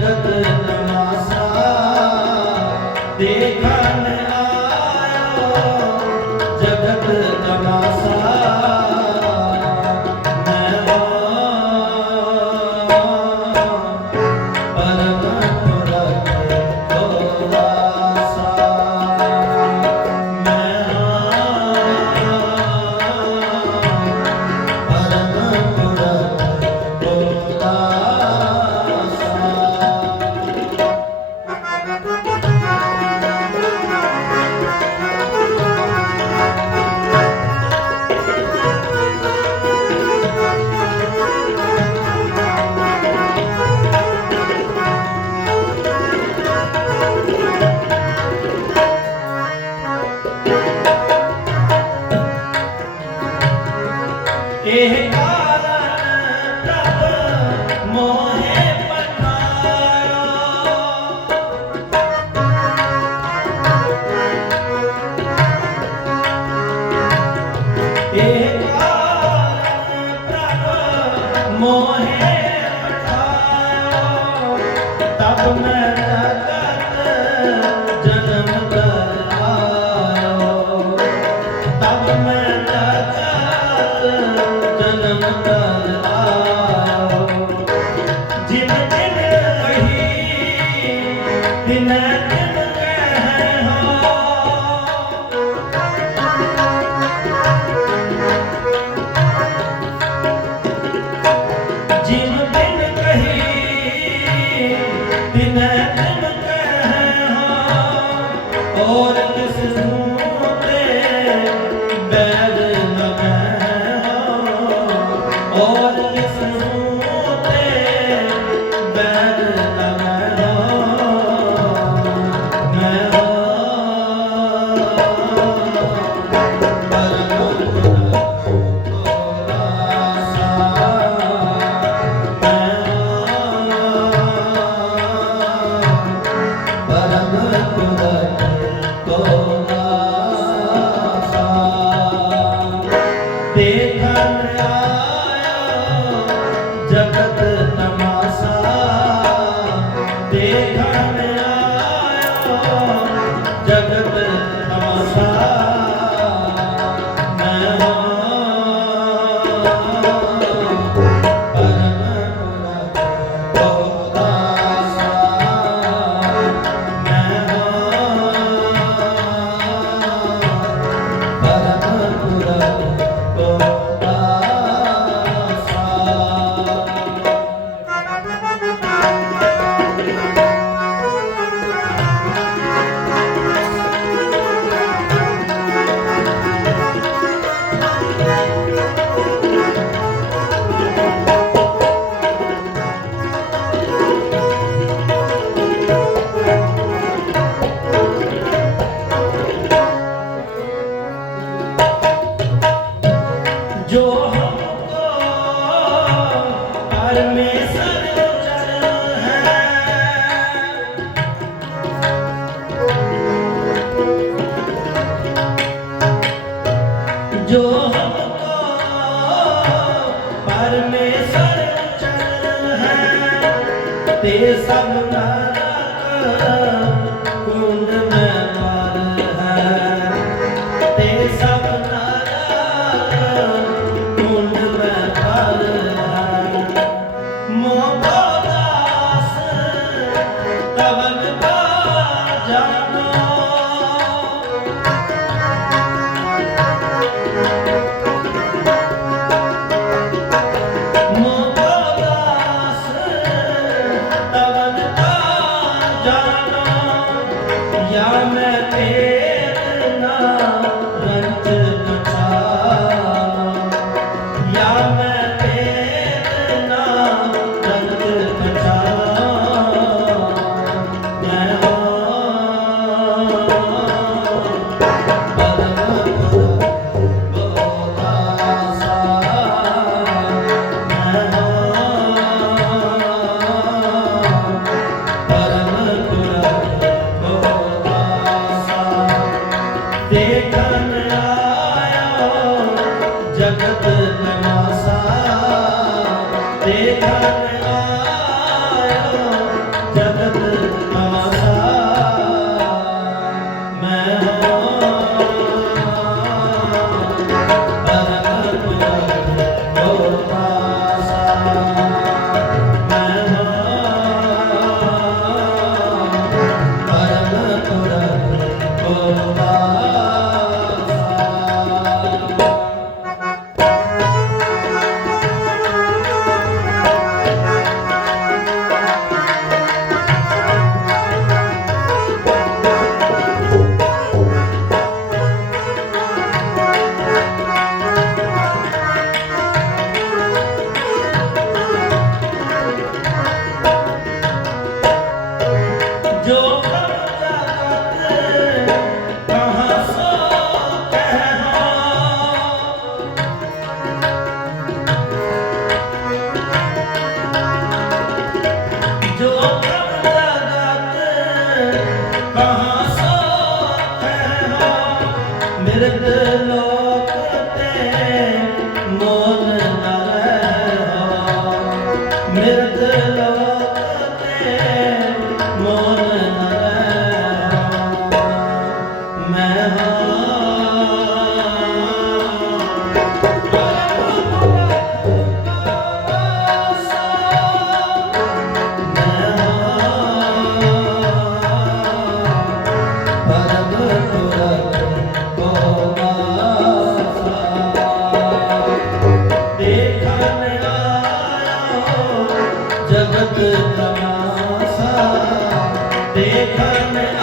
जगत ような ਤੇ ਸਭ ਨਾਰਾਜ਼ Yeah. Amen.